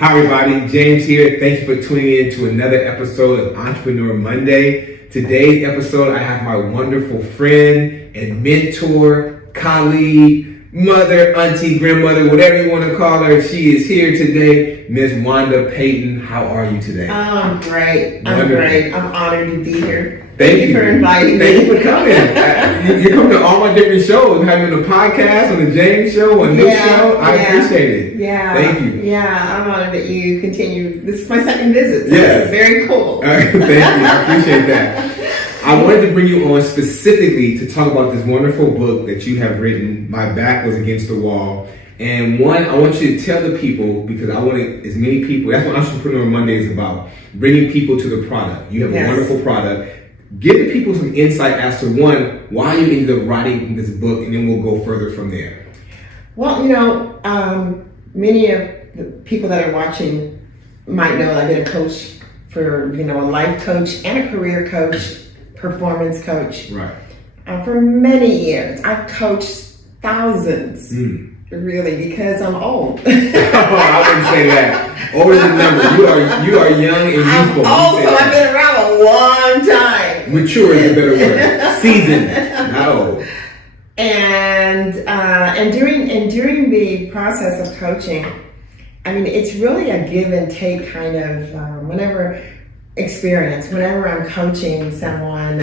Hi everybody, James here. Thank you for tuning in to another episode of Entrepreneur Monday. Today's episode, I have my wonderful friend and mentor, colleague, mother, auntie, grandmother, whatever you want to call her. She is here today, Miss Wanda Peyton. How are you today? Oh, I'm great. I'm honored to be here. Thank you for inviting me. Thank you for coming. You're coming to all my different shows. I'm having a podcast on the James Show, on this show. I appreciate it. Yeah. Thank you. Yeah, I'm honored that you continue. This is my second visit. So Yes. It's very cool. Thank you. I appreciate that. I wanted to bring you on specifically to talk about this wonderful book that you have written, My Back Was Against the Wall. And one, I want you to tell the people, because I want as many people, that's what Entrepreneur Monday is about, bringing people to the product. You have a wonderful product. Give the people some insight as to one, why you ended up writing this book, and then we'll go further from there. Well, many of the people that are watching might know I've been a coach for, a life coach and a career coach, performance coach. Right. For many years. I've coached thousands, really, because I'm old. I wouldn't say that. Old is the number. You are young and youthful. I'm old, so I've been around a long time. Mature is a better word. Seasoned, not old. And during the process of coaching, I mean, it's really a give and take kind of whenever I'm coaching someone,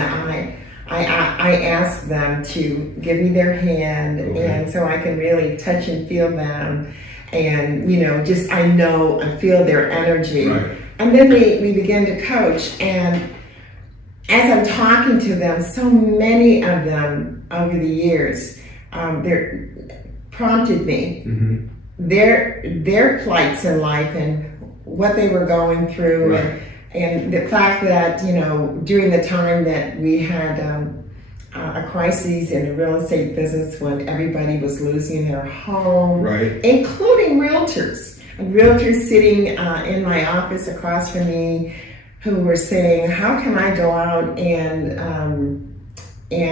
I ask them to give me their hand, and so I can really touch and feel them, and I feel their energy, and then we begin to coach. And as I'm talking to them, so many of them over the years, they prompted me their plights in life and what they were going through, and the fact that during the time that we had a crisis in the real estate business when everybody was losing their home, including realtors sitting in my office across from me, who were saying, how can I go out and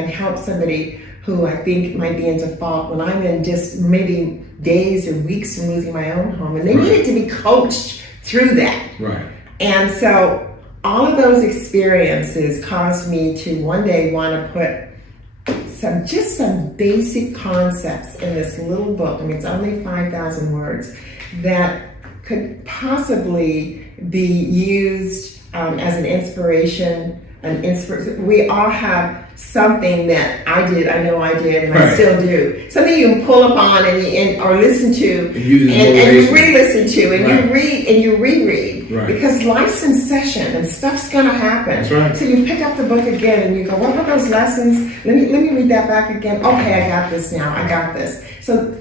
help somebody who I think might be in default when I'm in just maybe days or weeks from losing my own home, and they needed to be coached through that. And so all of those experiences caused me to one day want to put some basic concepts in this little book. I mean, it's only 5,000 words that could possibly be used as an inspiration. We all have something that I know I did, and I still do. Something you can pull up on or listen to, and you re-listen to, and you read and you reread, because life's in session and stuff's gonna happen. So you pick up the book again and you go, what were those lessons? Let me read that back again. Okay, I got this now. I got this. So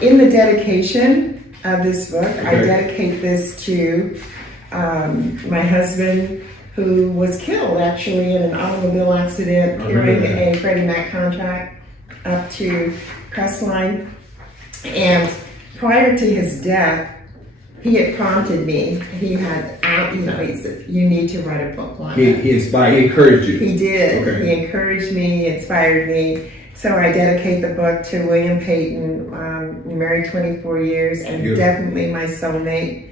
in the dedication of this book, I dedicate this to my husband, who was killed actually in an automobile accident carrying a Freddie Mac contract up to Crestline. And prior to his death, he had prompted me. He had, he said, you need to write a book on it. He inspired, he encouraged you. He did. He encouraged me, inspired me. So I dedicate the book to William Peyton, married 24 years, and definitely my soulmate.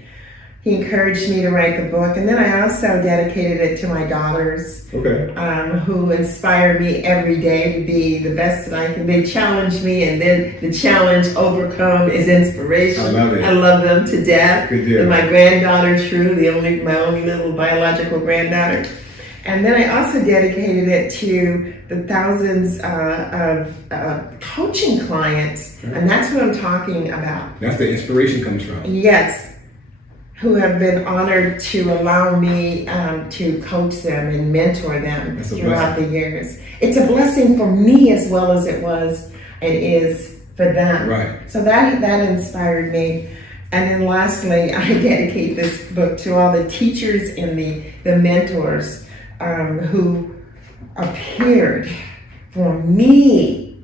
He encouraged me to write the book, and then I also dedicated it to my daughters, who inspire me every day to be the best that I can. They challenge me, and then the challenge overcome is inspiration. I love it. I love them to death. Good deal. And my granddaughter, True, my only little biological granddaughter. And then I also dedicated it to the thousands of coaching clients, and that's what I'm talking about. That's the inspiration comes from. Yes. Who have been honored to allow me to coach them and mentor them throughout the years. It's a blessing for me as well as it is for them. So that inspired me. And then lastly, I dedicate this book to all the teachers and the mentors who appeared for me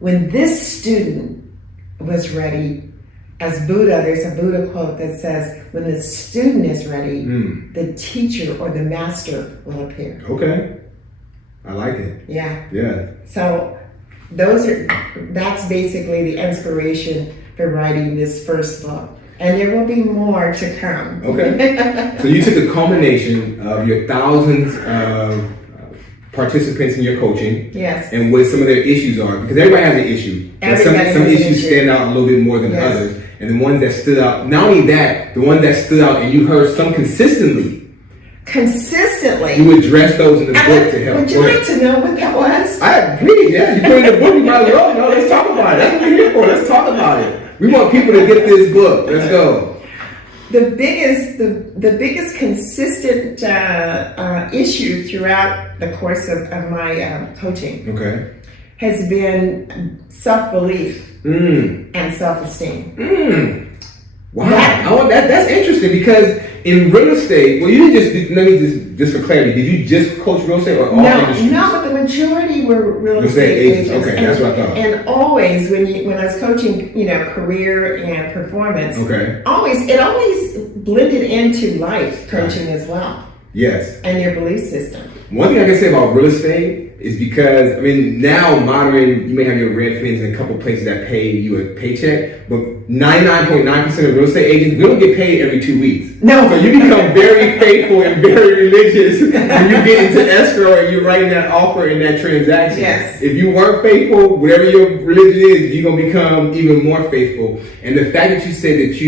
when this student was ready. As Buddha, there's a Buddha quote that says, when the student is ready, the teacher or the master will appear. Okay. I like it. Yeah. So that's basically the inspiration for writing this first book. And there will be more to come. Okay. So you took a culmination of your thousands of participants in your coaching. Yes. And what some of their issues are. Because everybody has an issue. But some issues stand out a little bit more than others. And the ones that stood out, not only that, the ones that stood out and you heard some consistently. You address those in the book to help. Would you like to know what that was? Please, yeah. You put it in the book, you might as well. No, let's talk about it. That's what we're here for. Let's talk about it. We want people to get this book. Let's go. The biggest consistent issue throughout the course of my coaching has been self-belief and self-esteem. Wow, that's interesting because in real estate, well, you didn't let me just for clarity, did you just coach real estate or all industries? No, but the majority were real estate agents. Okay, that's what I thought. And always when I was coaching, career and performance, it always blended into life coaching as well. Yes. And your belief system. One thing I can say about real estate is because, now modern, you may have your Redfins and a couple places that pay you a paycheck, but 99.9% of real estate agents, we don't get paid every 2 weeks. No. So you become very faithful and very religious when you get into escrow and you're writing that offer in that transaction. Yes. If you weren't faithful, whatever your religion is, you're going to become even more faithful. And the fact that you said that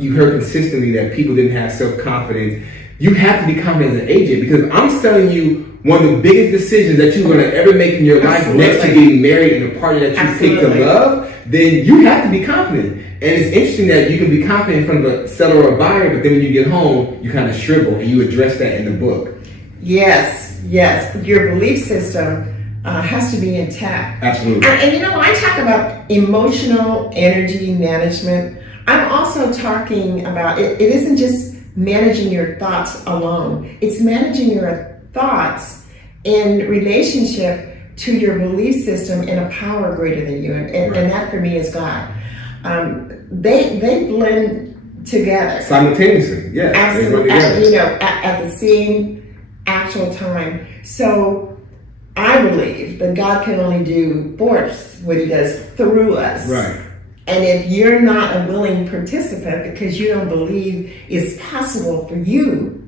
you heard consistently that people didn't have self-confidence, you have to be confident as an agent because I'm telling you, one of the biggest decisions that you're going to ever make in your life next to getting married and a partner that you pick to love, then you have to be confident. And it's interesting that you can be confident in front of a seller or a buyer, but then when you get home, you kind of shrivel and you address that in the book. Yes. Your belief system has to be intact. Absolutely. And I talk about emotional energy management. I'm also talking about, it isn't just managing your thoughts alone. It's managing your thoughts in relationship to your belief system in a power greater than you. And that for me is God. They blend together. Simultaneously, yeah. Absolutely. At the same actual time. So I believe that God can only do for us what he does through us. Right. And if you're not a willing participant because you don't believe it's possible for you,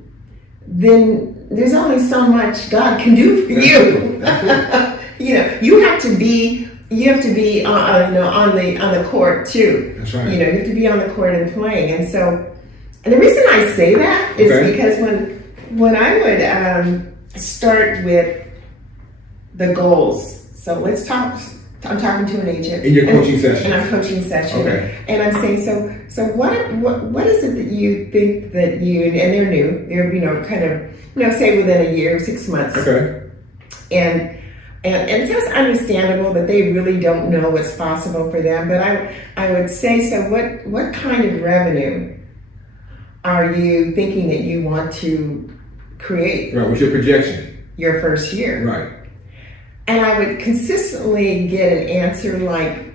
then there's only so much God can do for you. You have to be on the court too. That's right. You have to be on the court and playing. And the reason I say that is because when I would start with the goals. So let's talk. I'm talking to an agent in your coaching session, and I'm coaching session, and I'm saying, so what is it that you think that you, and they're new, they're kind of say within a year, 6 months, and it's just understandable that they really don't know what's possible for them. But I would say, so what kind of revenue are you thinking that you want to create? Right. What's your projection? Your first year, right. And I would consistently get an answer like,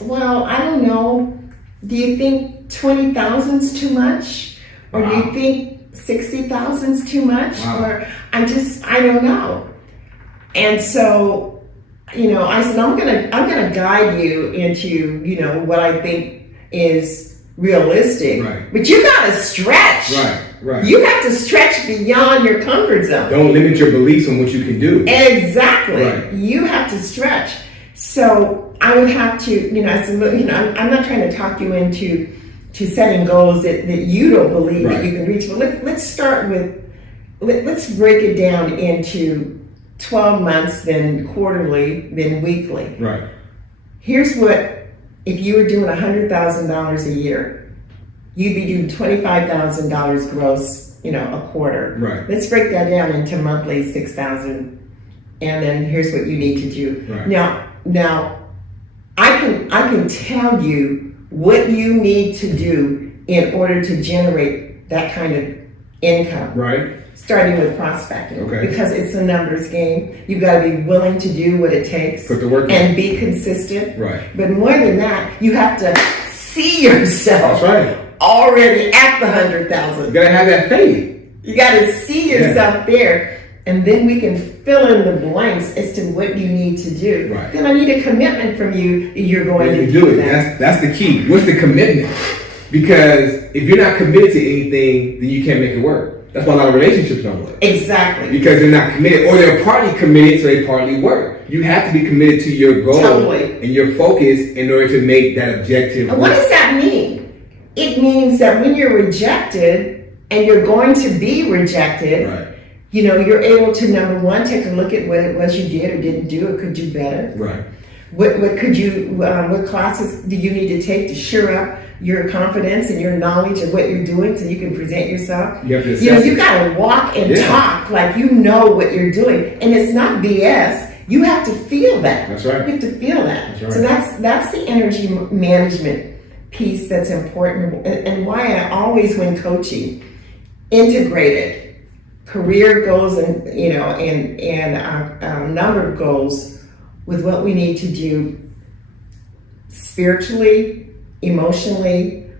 well, I don't know. Do you think 20,000's too much? Or do you think 60,000's too much? Or I don't know. And so, I said, I'm gonna guide you into, what I think is realistic. Right. But you gotta stretch. Right. You have to stretch beyond your comfort zone. Don't limit your beliefs on what you can do. Exactly. Right. You have to stretch. So I would have to, I said, look, I'm not trying to talk you into setting goals that you don't believe that you can reach. But let's start with, let's break it down into 12 months, then quarterly, then weekly. Right. Here's what, if you were doing $100,000 a year, you'd be doing $25,000 gross, a quarter. Right. Let's break that down into monthly $6,000, and then here's what you need to do. Right. Now, I can tell you what you need to do in order to generate that kind of income. Right. Starting with prospecting, okay. Because it's a numbers game. You've got to be willing to do what it takes. Put the work in. And be consistent. Right. But more than that, you have to see yourself. That's right. Already at the 100,000. You gotta have that faith. You gotta see yourself there, and then we can fill in the blanks as to what you need to do. Right. Then I need a commitment from you that you're going to do it. That's the key. What's the commitment? Because if you're not committed to anything, then you can't make it work. That's why a lot of relationships don't work. Exactly. Because they're not committed, or they're partly committed, so they partly work. You have to be committed to your goal and your focus in order to make that objective work. What does that mean? It means that when you're rejected, and you're going to be rejected, right. You know, you're able to, number one, take a look at what it was you did or didn't do or could do better. Right. What classes do you need to take to shore up your confidence and your knowledge of what you're doing so you can present yourself? You got to walk and talk like you know what you're doing. And it's not BS. You have to feel that. That's right. You have to feel that. That's right. So that's the energy management piece that's important, and why I always, when coaching, integrated career goals and a number of goals with what we need to do spiritually, emotionally,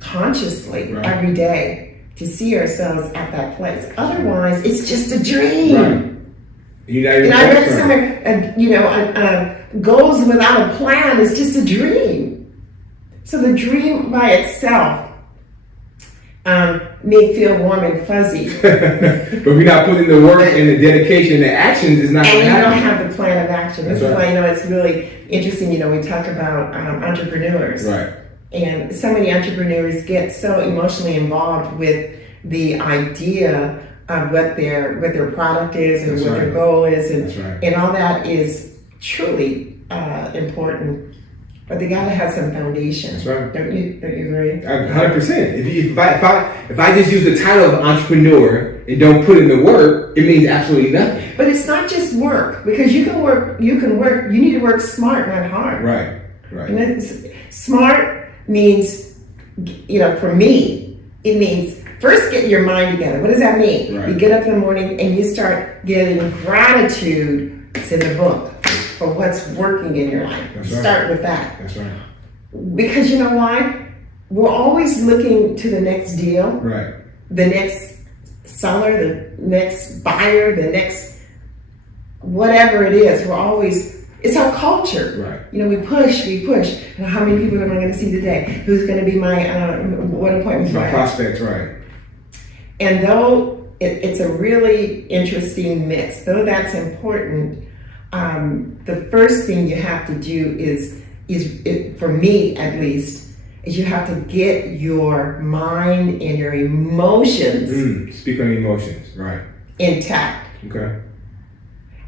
consciously every day to see ourselves at that place. Otherwise, it's just a dream. Right. I read somewhere, goals without a plan is just a dream. So the dream by itself may feel warm and fuzzy. But if you're not putting the work and the dedication and the actions, it's not going to happen. And you don't have the plan of action. This is why, it's really interesting, we talk about entrepreneurs. Right. And so many entrepreneurs get so emotionally involved with the idea of what their product is and what their goal is, and all that is truly important. But they gotta have some foundation. That's right. Don't you agree? 100%. If I just use the title of entrepreneur and don't put in the work, it means absolutely nothing. But it's not just work, because you need to work smart, not hard. Right. And smart means, for me, it means first get your mind together. What does that mean? Right. You get up in the morning and you start getting gratitude. It's in the book for what's working in your life. Start with that. That's right. Because you know why? We're always looking to the next deal. Right. The next seller, the next buyer, the next whatever it is. It's our culture. Right. We push. How many people am I going to see today? Who's going to be my, what appointments? My prospects, right. And though it's a really interesting mix, though that's important, the first thing you have to do is for me at least, is you have to get your mind and your emotions. Speak on emotions, right. Intact. Okay.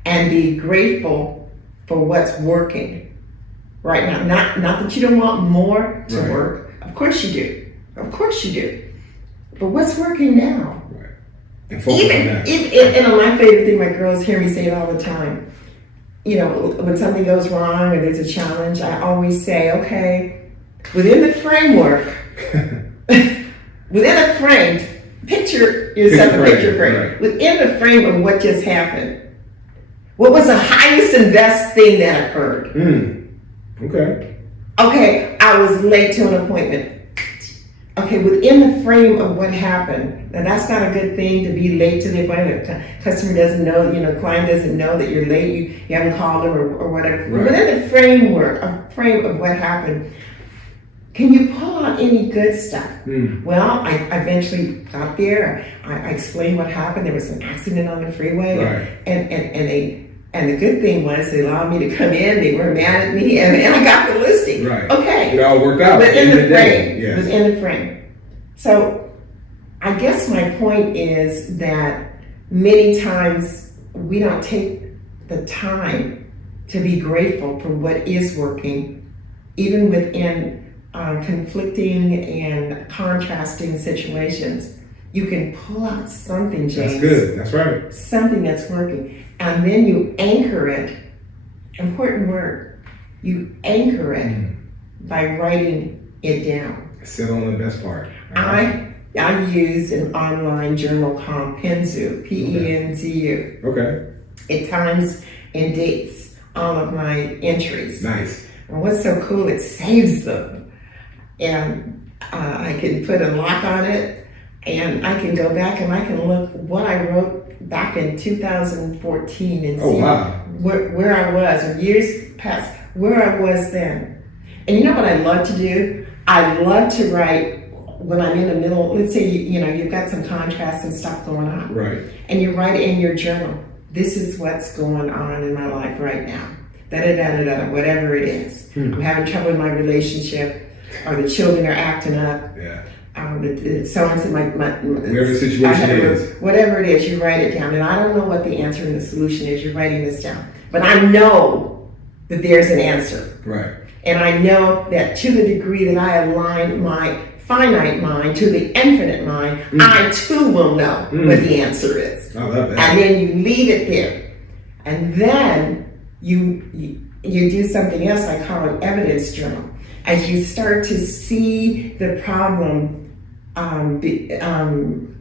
And be grateful for what's working right now. Not that you don't want more to work. Of course you do. But what's working now? Right. And focus on that. And my favorite thing, my girls hear me say it all the time. When something goes wrong or there's a challenge, I always say, okay, within the framework, picture yourself a picture frame. Right. Within the frame of what just happened, what was the highest and best thing that occurred? Okay, I was late to an appointment. Okay, within the frame of what happened, now that's not a good thing to be late to the appointment. Customer doesn't know, client doesn't know that you're late, you haven't called them or whatever. Right. Within the frame of what happened, can you pull out any good stuff? Well, I eventually got there. I explained what happened. There was an accident on the freeway, and the good thing was they allowed me to come in. They weren't mad at me, and I got the listing. Right. Okay. It all worked out. Within the frame. Yes. Within the frame. So, I guess my point is that many times we don't take the time to be grateful for what is working, even within conflicting and contrasting situations. You can pull out something, James. That's good. That's right. Something that's working. And then you anchor it. Important word. You anchor it by writing it down. Sit on the best part. I use an online journal called Penzu, Penzu. Okay. It times and dates all of my entries. Nice. And what's so cool, it saves them. And I can put a lock on it, and I can go back and I can look what I wrote back in 2014 and see where I was, or years past, where I was then. And you know what I love to do? I love to write when I'm in the middle. Let's say you've got some contrast and stuff going on, right? And you write in your journal, this is what's going on in my life right now. Da da da da da. Whatever it is, I'm having trouble in my relationship, or the children are acting up. Yeah. So and so, whatever the situation is, whatever it is, you write it down. And I don't know what the answer and the solution is. You're writing this down, but I know that there's an answer, right? And I know that to the degree that I align my finite mind to the infinite mind, I too will know what the answer is. I love that. And then you leave it there, and then you do something else I call an evidence journal. As you start to see the problem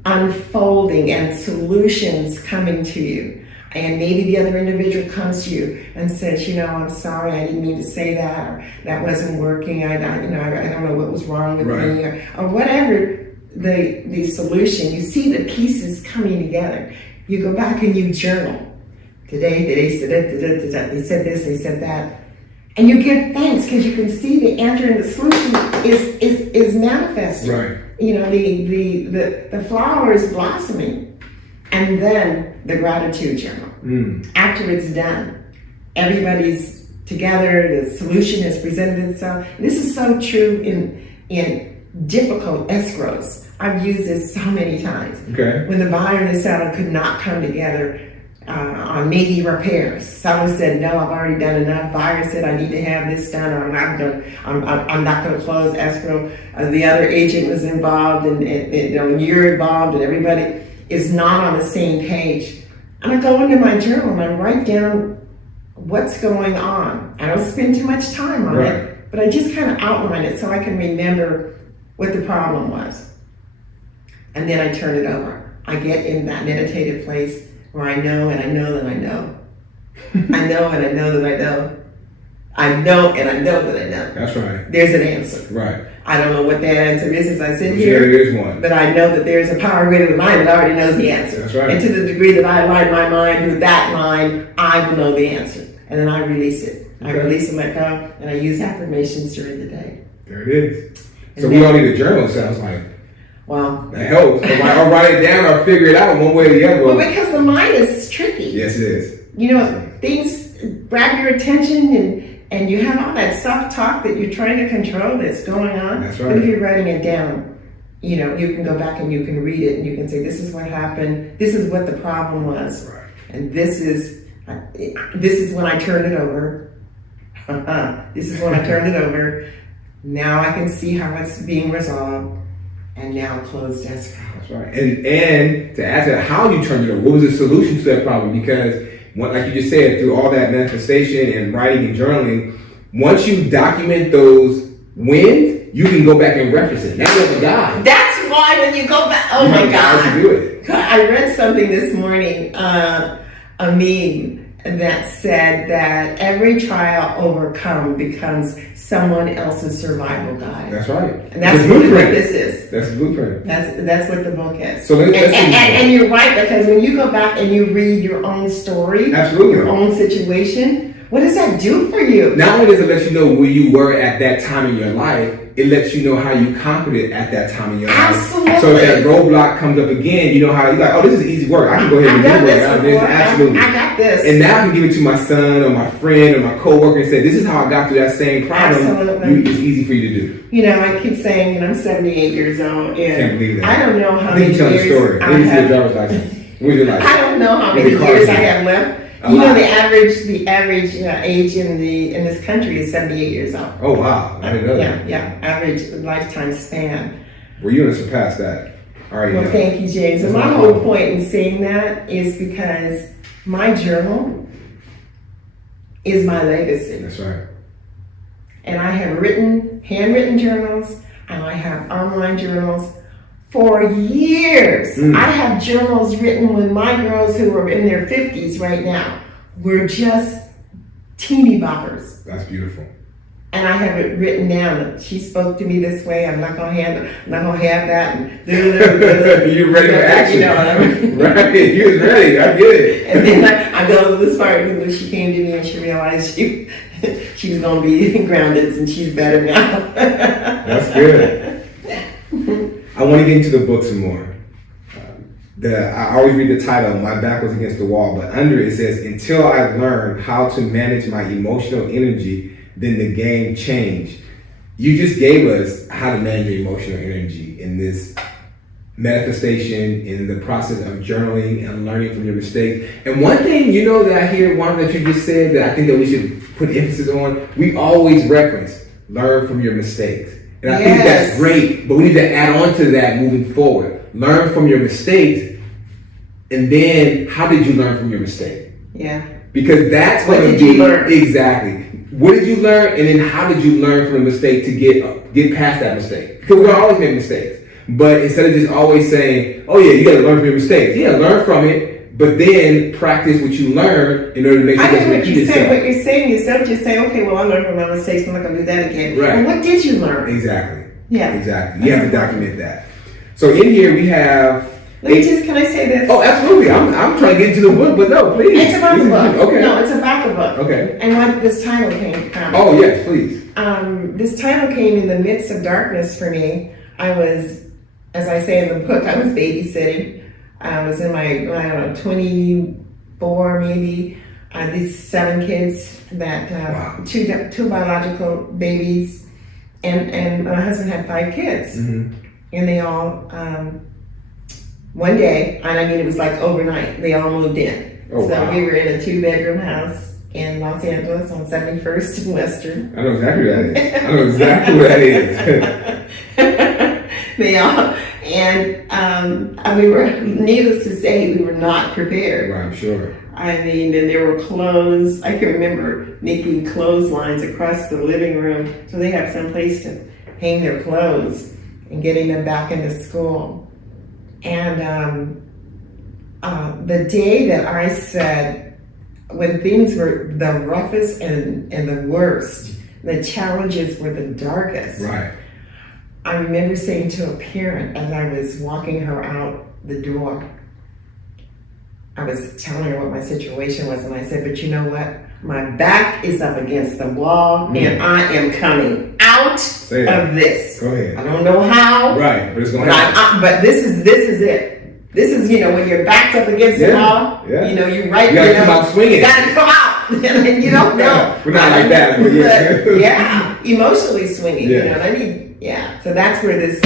unfolding and solutions coming to you, and maybe the other individual comes to you and says, I'm sorry, I didn't mean to say that, or that wasn't working, I don't know what was wrong with me, or whatever the solution. You see the pieces coming together. You go back and you journal. Today they said they said this, they said that. And you give thanks because you can see the answer and the solution is manifesting. Right. The flower is blossoming. And then the gratitude journal. After it's done, everybody's together, the solution has presented itself. This is so true in difficult escrows. I've used this so many times. Okay. When the buyer and the seller could not come together on maybe repairs. Seller said, no, I've already done enough. Buyer said, I need to have this done, or I'm not going to close escrow. The other agent was involved, and you're involved, and everybody is not on the same page. And I go into my journal and I write down what's going on. I don't spend too much time on it, but I just kind of outline it so I can remember what the problem was. And then I turn it over. I get in that meditative place where I know and I know that I know. I know and I know that I know. I know and I know that I know. That's right. There's an answer. Right. I don't know what that answer is as I sit here. There is one. But I know that there's a power greater than mine that already knows the answer. That's right. And to the degree that I align my mind with that mind, I will know the answer. And then I release it. I release and let go, and I use affirmations during the day. There it is. So we all need a journal, sounds like. Well, that helps. I'll write it down or figure it out one way or the other. Well, because the mind is tricky. Yes, it is. Things grab your attention, and you have all that self-talk that you're trying to control that's going on. That's right. But if you're writing it down, you can go back and you can read it, and you can say, this is what happened. This is what the problem was. Right. And this is when I turned it over. This is when I turned it over. Now I can see how it's being resolved. And now closed escrow. That's right. And to add to that, how you turned it over, what was the solution to that problem? Because, like you just said, through all that manifestation and writing and journaling, once you document those wins, you can go back and reference it. Now you have a guide. That's why when you go back, oh my God. To do it. I read something this morning, a meme that said that every trial overcome becomes someone else's survival guide. That's right. And that's really what this is. That's the blueprint. That's what the book is. So and you're right, because when you go back and you read your own story, your own situation, what does that do for you? Not only does it let you know where you were at that time in your life, it lets you know how you conquered it at that time in your life. Absolutely. So if that roadblock comes up again, you know how you're like, oh, this is easy work. I can go ahead and do it. Absolutely. I got this. And now I can give it to my son or my friend or my coworker and say, this is how I got through that same problem. Absolutely. It's easy for you to do. I keep saying, I'm 78 years old, and can't believe that. I don't know how many years I think you tell the story. I Maybe your driver's license. Where's your license? I don't know how many years I have left. The average age in this country is 78 years old. Oh wow! I didn't know that. Yeah. Average lifetime span. Well, you're gonna surpass that. All right. Well, thank you, James. And my whole point in saying that is because my journal is my legacy. That's right. And I have handwritten journals, and I have online journals. For years, I have journals written when my girls who are in their 50s right now were just teeny boppers. That's beautiful. And I have it written down. She spoke to me this way. I'm not gonna have that. And you're ready for action. You know what I mean? Right, you was ready. I get it. And then I go to this part. She came to me and she realized she she was going to be grounded, and she's better now. That's good. I want to get into the book some more. I always read the title, My Back Was Against the Wall, but under it says, until I learned how to manage my emotional energy, then the game changed. You just gave us how to manage your emotional energy in this manifestation, in the process of journaling and learning from your mistakes. And one thing, that I hear, one that you just said that I think that we should put emphasis on, we always reference, learn from your mistakes. And I think that's great, but we need to add on to that moving forward. Learn from your mistakes, and then how did you learn from your mistake? Yeah. Because that's going to be exactly. What did you learn, and then how did you learn from the mistake to get past that mistake? Because we're always making mistakes. But instead of just always saying, "Oh yeah, you got to learn from your mistakes," yeah, learn from it, but then practice what you learned in order to make sure it doesn't repeat itself. What you're saying, instead of just saying, "Okay, well, I learned from my mistakes, I'm not going to do that again." Right. Well, what did you learn? Exactly. Yeah. Exactly. You have to document that. So in here we have. Can I say this? Oh, absolutely. I'm trying to get into the book, but no, please. It's about the book. Okay. No, it's about the book. Okay. And what this title came from. Oh, yes, please. This title came in the midst of darkness for me. I was, as I say in the book, I was babysitting. I was in my, 24 maybe. These 7 kids that, wow. two biological babies. And my husband had 5 kids. Mm-hmm. And they all, one day, and I mean it was like overnight, they all moved in. Oh, so wow. we were in a 2-bedroom house in Los Angeles on 71st and Western. I know exactly what that is. They all, and we were, needless to say, we were not prepared. Right, I'm sure. I mean, and there were clothes. I can remember making clotheslines across the living room so they have some place to hang their clothes and getting them back into school. And the day that I said, when things were the roughest and the worst, the challenges were the darkest. Right. I remember saying to a parent as I was walking her out the door, I was telling her what my situation was, and I said, but you know what? My back is up against the wall, and I am coming out of this. Go ahead. I don't know how. Right, but it's going to happen. But this is it. This is, when your back's up against the wall, you're right. You got to come out swinging. You got to come out. And you don't know. We're not like that. But emotionally swinging. Yeah. You know what I mean? Yeah. So that's where this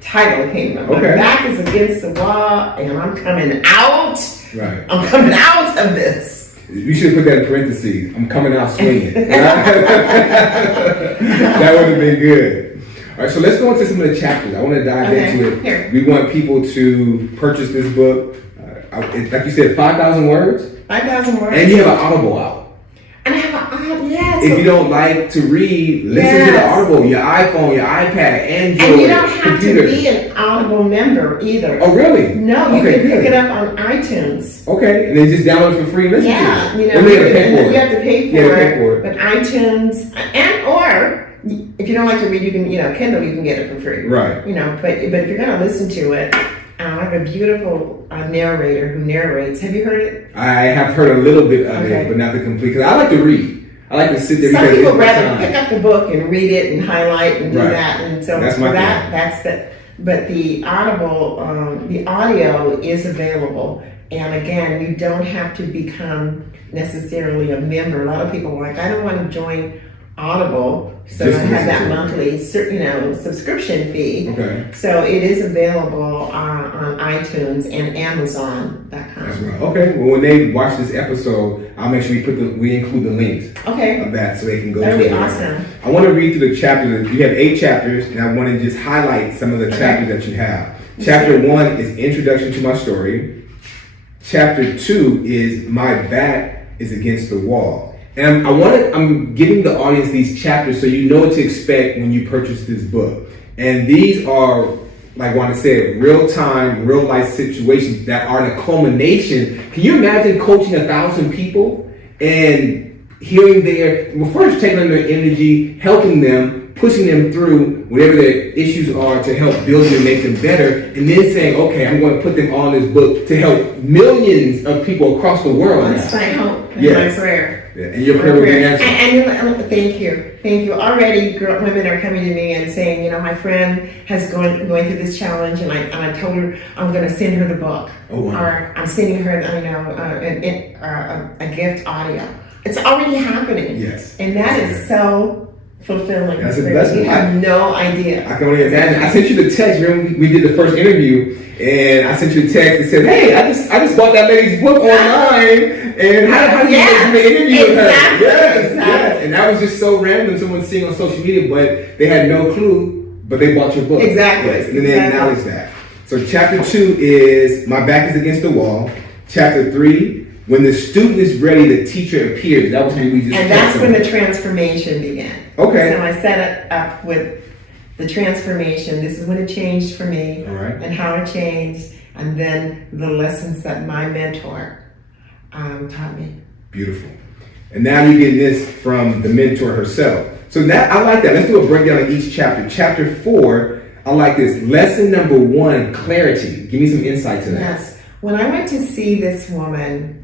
title came from. Okay. My back is against the wall, and I'm coming out. Right. I'm coming out of this. You should put that in parentheses. I'm coming out swinging. That would have been good. All right, so let's go into some of the chapters. I want to dive into it. Here. We want people to purchase this book. Like you said, 5,000 words. 5,000 words. And you have an Audible out. And I have if you don't like to read, listen to the Audible, your iPhone, your iPad, Android, and you don't have computer. to be an Audible member either. Oh, really? No, you can pick it up on iTunes. Okay, and then just download it for free and listen to it. You have to pay for it. You have to pay for it. But iTunes, or if you don't like to read, you can, Kindle, you can get it for free. Right. But if you're going to listen to it, I have a beautiful narrator who narrates. Have you heard it? I have heard a little bit of it, but not the complete. Because I like to read. I like to sit there. Some people rather pick up the book and read it and highlight and do that. And so that's my thing. That's the. But the Audible, the audio is available. And again, you don't have to become necessarily a member. A lot of people are like, I don't want to join Audible, so I have that monthly, subscription fee. Okay. So it is available on iTunes and Amazon.com. That's right. Okay. Well, when they watch this episode, I'll make sure we include the links of that so they can go to it. That'd be awesome. I want to read through the chapters. You have 8 chapters, and I want to just highlight some of the chapters that you have. Chapter 1 is Introduction to My Story. Chapter 2 is My Back is Against the Wall. And I'm giving the audience these chapters so you know what to expect when you purchase this book. And these are, like Wanda said, real-time, real-life situations that are the culmination. Can you imagine coaching 1,000 people and hearing first taking on their energy, helping them, pushing them through whatever their issues are to help build them and make them better, and then saying, okay, I'm going to put them on this book to help millions of people across the world. That's my hope and my prayer. Yeah. And your prayer will be answered. And thank you. Already, women are coming to me and saying, you know, my friend has going through this challenge, and I told her I'm going to send her the book, or I'm sending her, a gift audio. It's already happening. Yes. And that is so fulfilling. That's a blessing. You have no idea. I can only imagine. I sent you the text. Remember, we did the first interview, and I sent you a text that said, "Hey, I just bought that lady's book online, and how do you get the interview with her?" Yes. And that was just so random. Someone seeing on social media, but they had no clue, but they bought your book. Exactly. Yes, and then they acknowledged that. So chapter 2 is My Back is Against the Wall. Chapter 3. When the student is ready, the teacher appears. That was what we just. And that's when the transformation began. Okay. So I set it up with the transformation. This is when it changed for me. All right. And how it changed, and then the lessons that my mentor taught me. Beautiful. And now you're getting this from the mentor herself. So that I like that. Let's do a breakdown of each chapter. Chapter 4, I like this. Lesson number 1, clarity. Give me some insight to that. Yes. When I went to see this woman,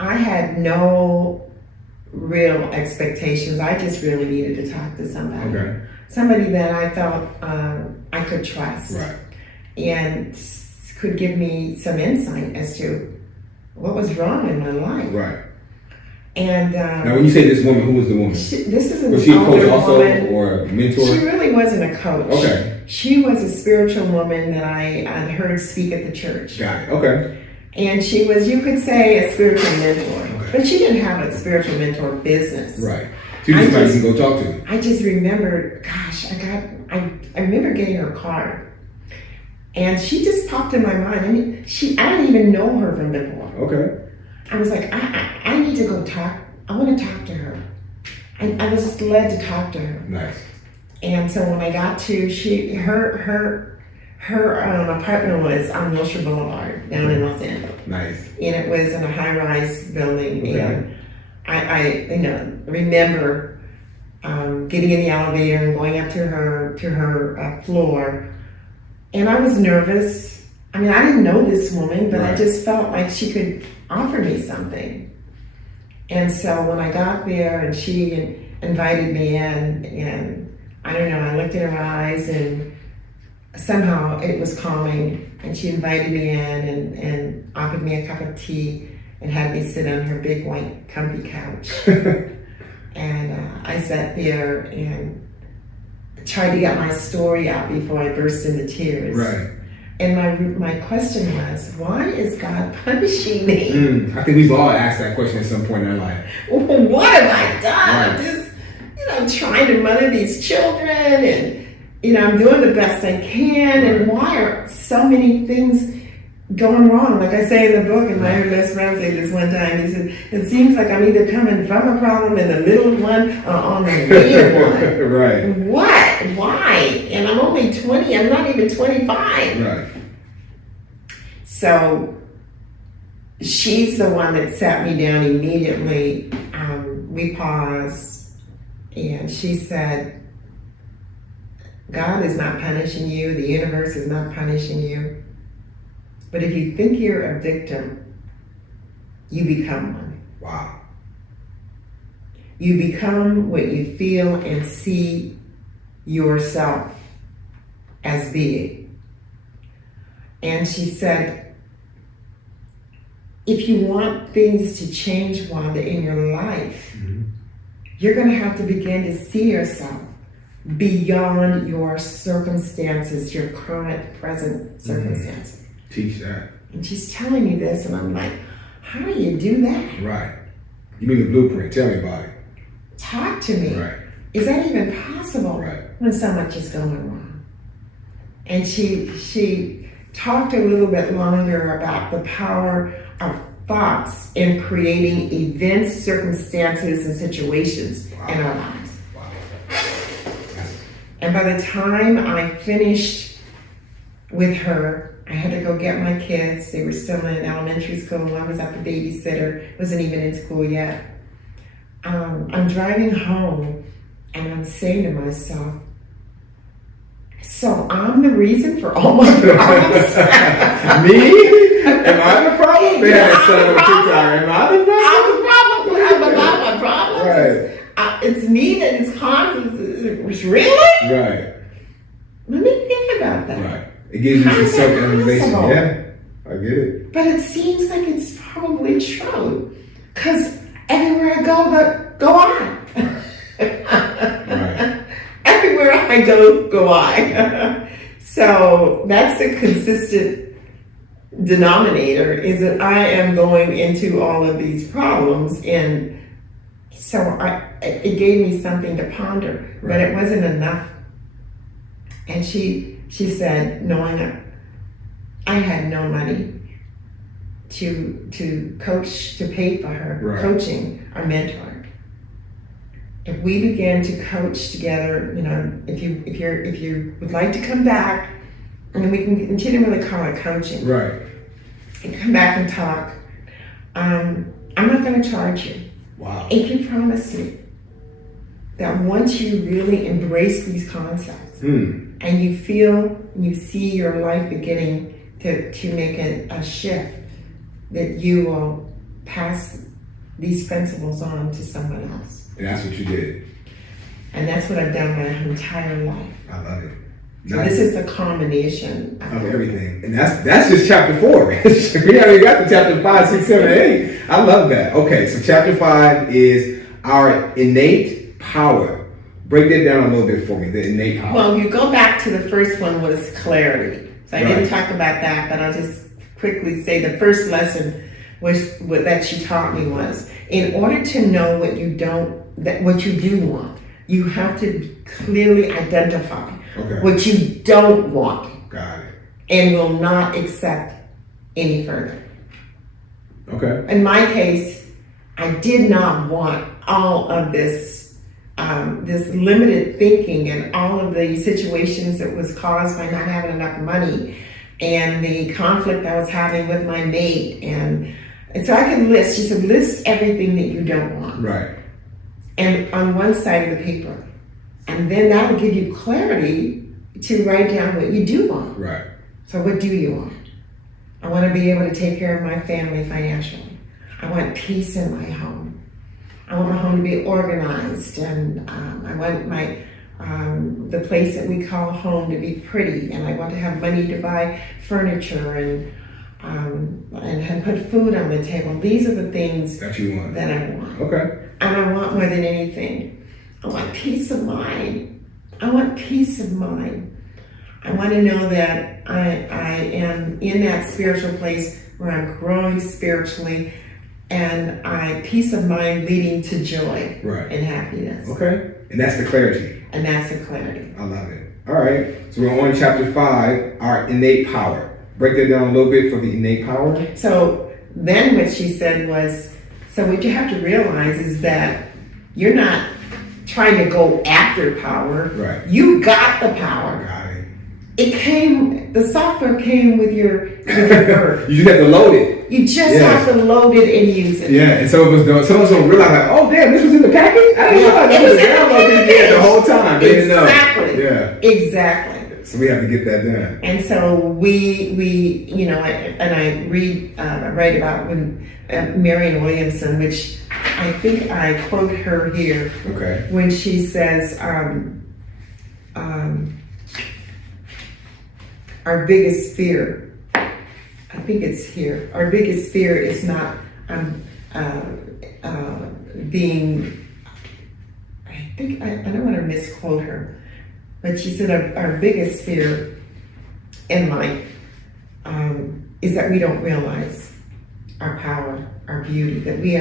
I had no real expectations. I just really needed to talk to somebody. Okay. Somebody that I felt I could trust. Right. And could give me some insight as to what was wrong in my life. Right. And now, when you say this woman, who was the woman? this is an was she a coach older also, woman. or a mentor? She really wasn't a coach. Okay. She was a spiritual woman that I heard speak at the church. Got it. Okay. And she was, you could say, a spiritual mentor. Okay. But she didn't have a spiritual mentor business. Right. She just somebody you can go talk to. I just remembered, gosh, I remember getting her card. And she just popped in my mind. I mean, I didn't even know her from before. Okay. I was like, I need to go talk. I want to talk to her. I was just led to talk to her. Nice. And so when I got to, her apartment was on Wilshire Boulevard down in Los Angeles. Nice. And it was in a high-rise building. Okay. And I remember getting in the elevator and going up to her floor. And I was nervous. I mean, I didn't know this woman, but I just felt like she could offer me something. And so when I got there and she invited me in, and I don't know, I looked in her eyes and somehow it was calming, and she invited me in and offered me a cup of tea and had me sit on her big white comfy couch. And I sat there and tried to get my story out before I burst into tears. Right. And my question was, why is God punishing me? I think we've all asked that question at some point in our life. Well, what have I done? Right. I'm just, trying to mother these children, and, I'm doing the best I can, and why are so many things going wrong? Like I say in the book, and I heard Les Brown say this one time, he said, it seems like I'm either coming from a problem in the middle of one or on the way of one. Right. What? Why? And I'm only 20, I'm not even 25. Right. So she's the one that sat me down immediately. We paused, and she said, God is not punishing you. The universe is not punishing you. But if you think you're a victim, you become one. Wow. You become what you feel and see yourself as being. And she said, if you want things to change, Wanda, in your life, you're going to have to begin to see yourself beyond your circumstances, your current, present circumstances. Teach that. And she's telling me this, and I'm like, how do you do that? Right. You mean the blueprint. Tell me about it. Talk to me. Right. Is that even possible when so much is going wrong? And she talked a little bit longer about the power of thoughts in creating events, circumstances, and situations in our lives. Wow. And by the time I finished with her, I had to go get my kids. They were still in elementary school. One was at the babysitter, wasn't even in school yet. I'm driving home, and I'm saying to myself, so I'm the reason for all my problems? Me? Am I the problem? Am I the problem? I'm the problem. I'm that. Right. It gives you some self-realization. possible? Yeah, I get it. But it seems like it's probably true. Because everywhere I go I. Right. Everywhere I go I. So that's a consistent denominator, is that I am going into all of these problems, and so it gave me something to ponder, but Right. it wasn't enough. And she said, knowing that I had no money to coach, to pay for her Right. coaching or mentor. If we began to coach together, if you would like to come back, and we can continually call it coaching. Right. And come back and talk. I'm not going to charge you. Wow. If you promise me that once you really embrace these concepts and you see your life beginning to make a shift, that you will pass these principles on to someone else. And that's what you did. And that's what I've done my entire life. I love it. So this is the combination of everything. And that's just chapter 4. We already got to chapter 5, 6, 7, 8. I love that. Okay, so chapter 5 is our innate power. Break that down a little bit for me, the innate power. Well, you go back to the first one was clarity. So I didn't Right. talk about that, but I'll just quickly say the first lesson that she taught me was, in order to know what you do want, you have to clearly identify what you don't want. Got it. And will not accept any further. Okay. In my case, I did not want all of this limited thinking and all of the situations that was caused by not having enough money and the conflict I was having with my mate. And so I can list, she said, list everything that you don't want. Right. And on one side of the paper. And then that will give you clarity to write down what you do want. Right. So what do you want? I want to be able to take care of my family financially. I want peace in my home. I want my home to be organized, and I want the place that we call home to be pretty, and I want to have money to buy furniture and put food on the table. These are the things that you want. That I want. Okay. And I want more than anything, I want peace of mind. I want peace of mind. I want to know that I am in that spiritual place where I'm growing spiritually, and peace of mind leading to joy and happiness. Okay. And that's the clarity. And that's the clarity. I love it. All right. So we're on chapter 5, our innate power. Break that down a little bit for the innate power. So then what she said was, so what you have to realize is that you're not trying to go after power. Right. You got the power. Got it. It came, the software came with your birth. You just have to load it. You just have to load it and use it. Yeah, and some of us don't realize, like, oh damn, this was in the package? I didn't know it was downloaded the whole time. They didn't know. Exactly. Yeah. Exactly. So we have to get that done. And so we I write about when Marianne Williamson, which I think I quote her here. Okay. When she says, our biggest fear, I think it's here, our biggest fear is not being, I don't want to misquote her, but she said our biggest fear in life is that we don't realize our power, our beauty, that we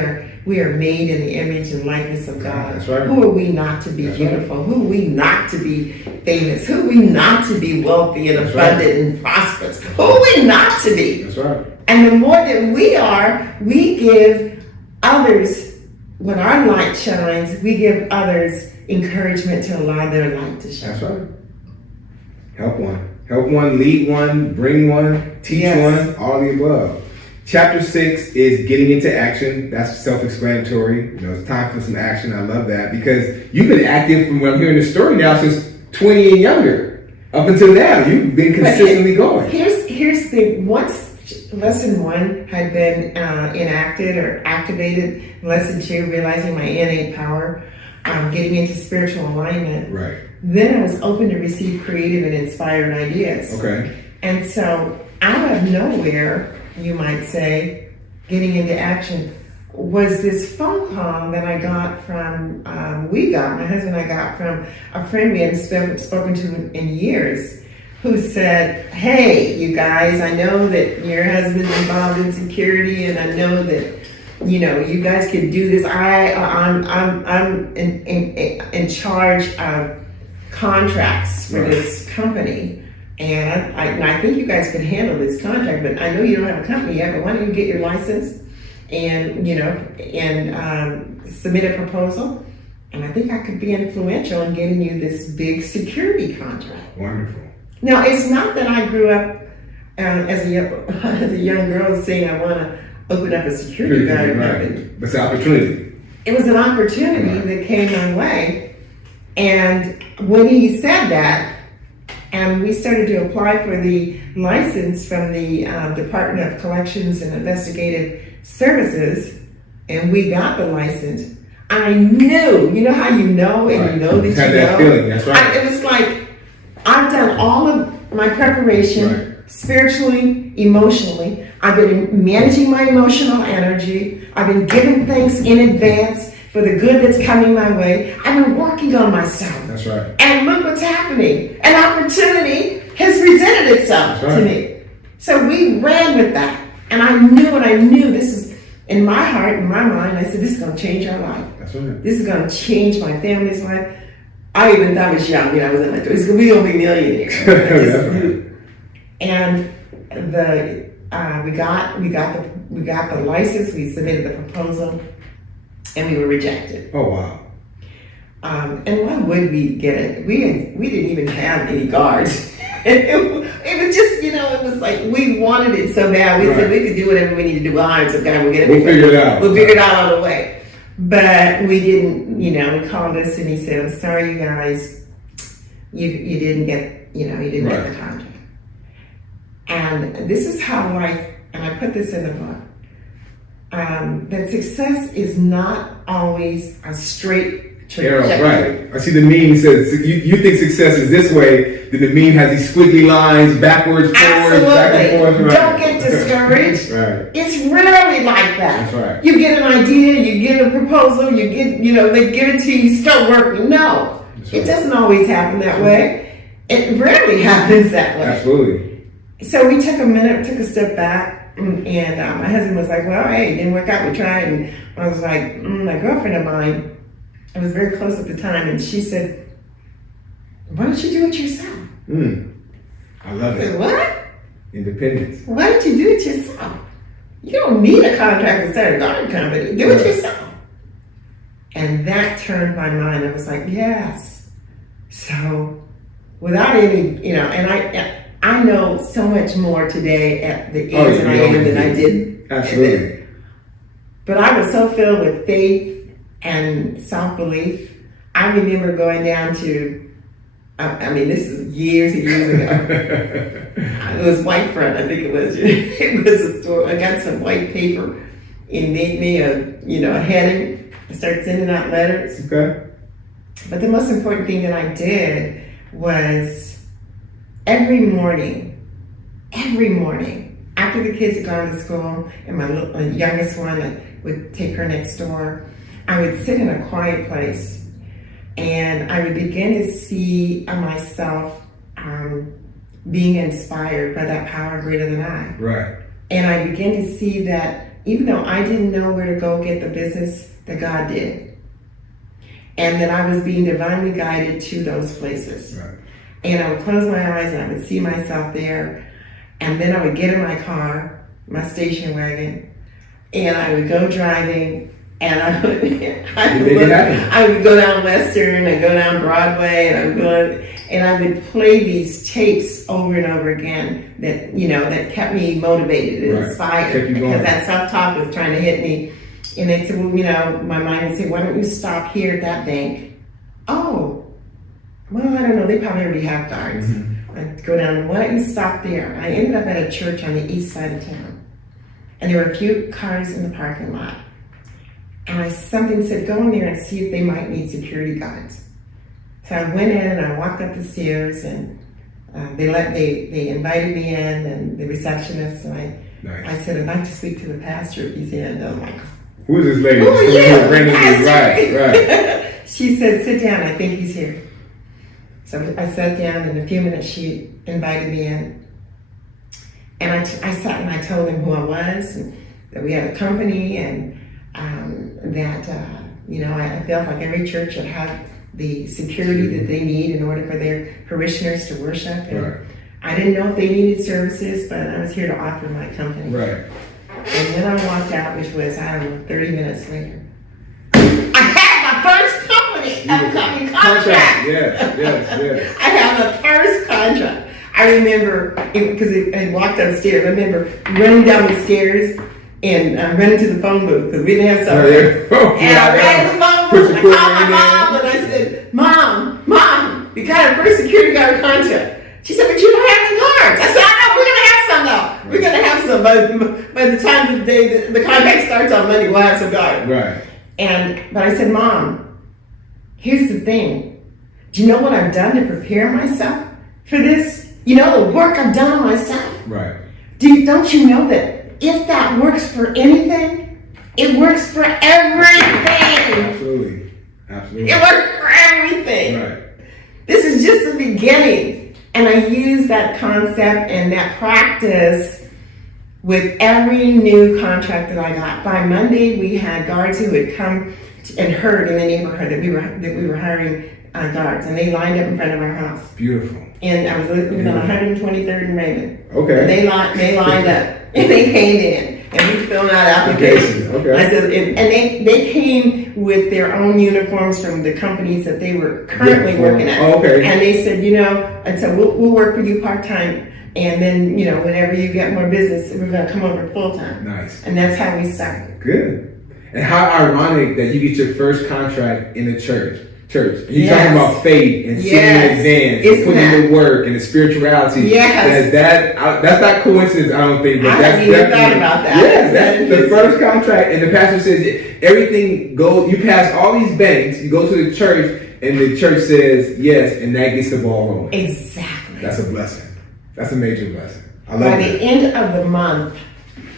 are made in the image and likeness of God. That's right. Who are we not to be beautiful? Who are we not to be famous? Who are we not to be wealthy and abundant and prosperous? Who are we not to be? That's right. And the more that we are, we give others, when our light shines, we give others encouragement to allow their light to shine. That's right. Help one, lead one, bring one, teach one, all the above. Chapter 6 is getting into action. That's self-explanatory. It's time for some action. I love that because you've been active from what I'm hearing the story now since 20 and younger. Up until now, you've been consistently going. Here's the once lesson 1 had been enacted or activated. Lesson 2, realizing my innate power, getting into spiritual alignment. Right. then I was open to receive creative and inspiring ideas. Okay. And so out of nowhere, you might say, getting into action was this phone call that I got from, my husband and I got from a friend we hadn't spoken to in years, who said, hey, you guys, I know that your husband's involved in security, and I know that, you guys can do this. I'm in charge of contracts for this company, and I think you guys could handle this contract, but I know you don't have a company yet, but why don't you get your license and submit a proposal, and I think I could be influential in getting you this big security contract. Wonderful. Now, it's not that I grew up as a young girl saying I want to open up a security guard company. But it's an opportunity. It was an opportunity that came my way, and when he said that, and we started to apply for the license from the Department of Collections and Investigative Services, and we got the license, I knew, you know how you know, and you know that you had that feeling, that's right. It was like, I've done all of my preparation, spiritually, emotionally. I've been managing my emotional energy. I've been giving thanks in advance for the good that's coming my way. I've been working on myself. That's right. And look what's happening. An opportunity has presented itself to me. So we ran with that. And I knew this is, in my heart, in my mind, I said, this is going to change our life. That's right. This is going to change my family's life. I even thought I was young, I was in my 30s. We gonna be millionaires. And we got the license. We submitted the proposal, and we were rejected. Oh wow! And why would we get it? We didn't even have any guards. it was just it was like we wanted it so bad. We said we could do whatever we need to do. We'll hire some guy. We'll get it. We'll figure it out. We'll figure it out on the way. But we didn't, he called us and he said, I'm sorry, you guys, you didn't get, you didn't get the contract. And this is how life, and I put this in the book, that success is not always a straight trajectory. Right. I see the meme says, you think success is this way, then the meme has these squiggly lines, backwards, forwards, back and forth. Right. Don't get discouraged. Right. It's rarely like that. That's right. You get an idea, you get a proposal, you get, they give it to you, you start working. No, it doesn't always happen that way. It rarely happens that way. Absolutely. So we took a step back, and my husband was like, well, hey, it didn't work out, we tried. And I was like, my girlfriend of mine, I was very close at the time, and she said, why don't you do it yourself? I love it. I said, what? Independence. Why don't you do it yourself? You don't need a contract to start a garden company. Do it yourself. And that turned my mind. I was like, yes. So without any, and I know so much more today at the age that I am than I did. Absolutely. But I was so filled with faith and self-belief. I remember going down to, this is years and years ago. It was Whitefront, I think it was. It was a store. I got some white paper and made me a heading. I started sending out letters. Okay. But the most important thing that I did was every morning, after the kids had gone to school, and my youngest one, I would take her next door, I would sit in a quiet place, and I would begin to see myself being inspired by that power greater than I. Right. And I began to see that even though I didn't know where to go get the business, that God did. And that I was being divinely guided to those places. Right. And I would close my eyes and I would see myself there. And then I would get in my car, my station wagon, and I would go driving. And I would go down Western, I'd go down Broadway, and I would play these tapes over and over again that, that kept me motivated and inspired, because that self-talk was trying to hit me. And they'd say, well, my mind would say, why don't you stop here at that bank? Oh, well, I don't know, they probably already have guards. Mm-hmm. I'd go down, why don't you stop there? I ended up at a church on the east side of town. And there were a few cars in the parking lot. And something said, go in there and see if they might need security guards. So I went in and I walked up the stairs, and they invited me in, and the receptionist, and I said, I'd like to speak to the pastor if he's in. And I'm like, who is this lady? Who are you? Right. She said, sit down, I think he's here. So I sat down, and in a few minutes she invited me in. And I sat and I told him who I was, and that we had a company, and that, I felt like every church should have the security that they need in order for their parishioners to worship. And I didn't know if they needed services, but I was here to offer my company. Right. And when I walked out, which was, 30 minutes later, I had my first company contract. Yes. I have my first contract. I remember, because I walked upstairs, I remember running down the stairs and running to the phone booth because we didn't have something. And I ran to the phone booth, I called my mom, and I said, Mom, you got a first security guard contract. She said, but you don't have any cards. I said, I know, we're going to have some though. We're going to have some. By the time the contract starts on Monday, we'll have some cards. Right. But I said, Mom, here's the thing. Do you know what I've done to prepare myself for this? You know the work I've done on myself? Right. Don't you know that if that works for anything, it works for everything? Absolutely. It works for everything. Right. This is just the beginning. And I use that concept and that practice with every new contract that I got. By Monday, we had guards who had come and heard in the neighborhood that we were hiring guards, and they lined up in front of our house. Beautiful. And I was living on 123rd and Raymond. Okay. And they lined up and they came in and we filled out applications. Okay. I said, and they came with their own uniforms from the companies that they were currently working at. Oh, okay. And they said, and so we'll work for you part-time. And then, whenever you get more business, we're going to come over full-time. Nice. And that's how we started. Good. And how ironic that you get your first contract in a church. And you're talking about faith and seeing in advance and putting in the work and the spirituality. Yes. That's not coincidence, I don't think. But I hadn't even thought about that. Yes, that's the first contract. And the pastor says everything goes, you pass all these banks, you go to the church, and the church says yes, and that gets the ball rolling. Exactly. That's a blessing. That's a major blessing. I love By that. the end of the month,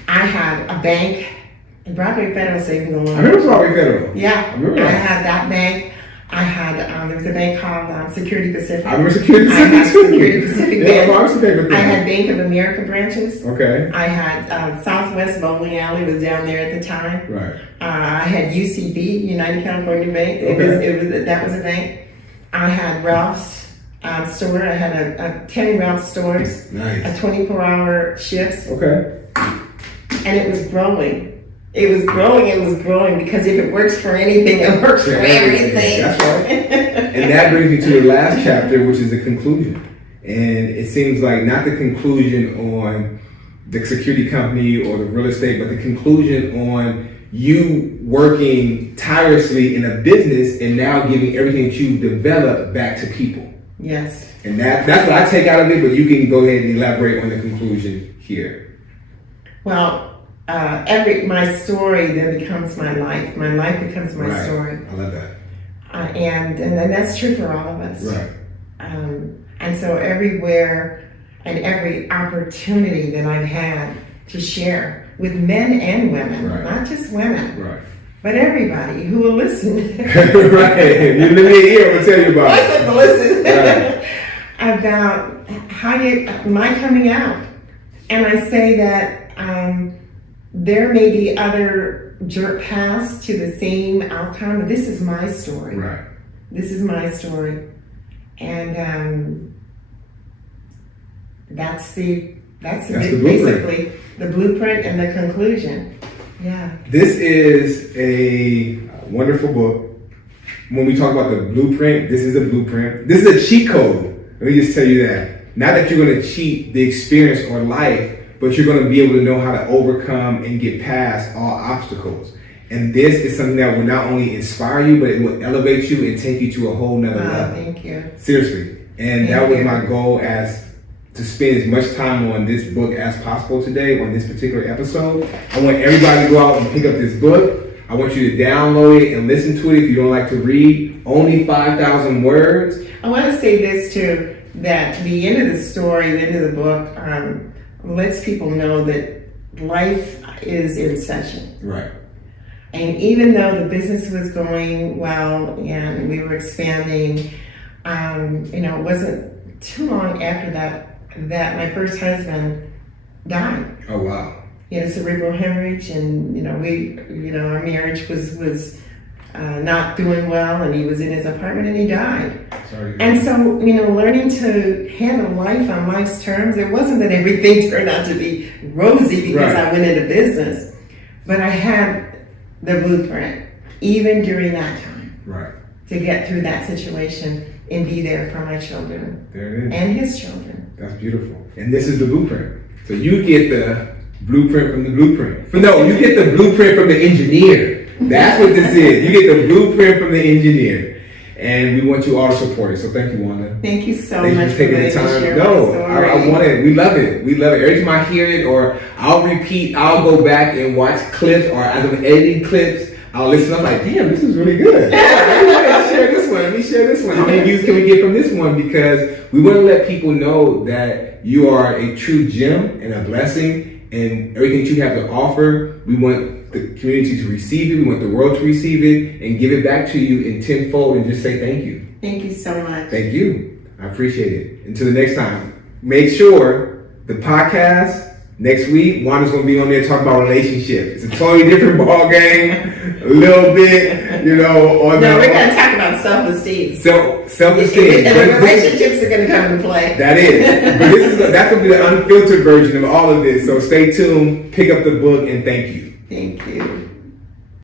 I had a bank, the Broadway Federal Savings and Loan. I remember Broadway Federal. Yeah. I remember that. I had that bank. I had, there was a bank called Security Pacific. I remember Security Pacific. I had Security Pacific Bank. I had Bank of America branches. Okay. I had Southwest Bowling Alley was down there at the time. Right. I had UCB, United California Bank. That was a bank. I had Ralph's store. I had 10 Ralph's stores. Nice. A 24-hour shifts. Okay. And it was growing. It was growing because if it works for anything, it works for everything. That's right. And that brings me to the last chapter, which is the conclusion. And it seems like not the conclusion on the security company or the real estate, but the conclusion on you working tirelessly in a business and now giving everything that you've developed back to people. Yes. And that's what I take out of it, but you can go ahead and elaborate on the conclusion here. Well, my story then becomes my life. My life becomes my story. I love that. And that's true for all of us. Right. And so everywhere and every opportunity that I've had to share with men and women, not just women, but everybody who will listen. Right. You let me hear what tell you about it. Listen. About my coming out. And I say that there may be other paths to the same outcome, but this is my story. Right. This is my story. And that's basically the blueprint and the conclusion. Yeah. This is a wonderful book. When we talk about the blueprint, this is a blueprint. This is a cheat code. Let me just tell you that. Not that you're going to cheat the experience or life, but you're going to be able to know how to overcome and get past all obstacles. And this is something that will not only inspire you, but it will elevate you and take you to a whole nother level. Thank you. Seriously. And that was my goal, as to spend as much time on this book as possible today on this particular episode. I want everybody to go out and pick up this book. I want you to download it and listen to it if you don't like to read, only 5,000 words. I want to say this too, that the end of the story, the end of the book, lets people know that life is in session. Right. And even though the business was going well and we were expanding, it wasn't too long after that my first husband died. Oh, wow. He had a cerebral hemorrhage, and our marriage was not doing well, and he was in his apartment and he died. Sorry. And so, learning to handle life on life's terms, it wasn't that everything turned out to be rosy because I went into business, but I had the blueprint, even during that time, to get through that situation and be there for my children. There it is. And his children. That's beautiful. And this is the blueprint. So you get the blueprint from the blueprint. You get the blueprint from the engineer. That's what this is. You get the blueprint from the engineer. And we want you all to support it. So thank you, Wanda. Thank you so Thank much you for taking the time. No, I want it. We love it. We love it. Every time I hear it, or I'll go back and watch clips, or as I'm editing clips, I'll listen. I'm like, damn, this is really good. Let me share this one. How many views can we get from this one? Because we want to let people know that you are a true gem and a blessing, and everything that you have to offer, we want the community to receive it. We want the world to receive it and give it back to you in tenfold, and just say thank you. Thank you so much. Thank you. I appreciate it. Until the next time, make sure the podcast next week, Wanda's going to be on there talking about relationships. It's a totally different ball game, a little bit, we're going to talk about self-esteem. Self-esteem. And the relationships are going to come into play. That is. But that's going to be the unfiltered version of all of this. So stay tuned, pick up the book, and thank you. Thank you.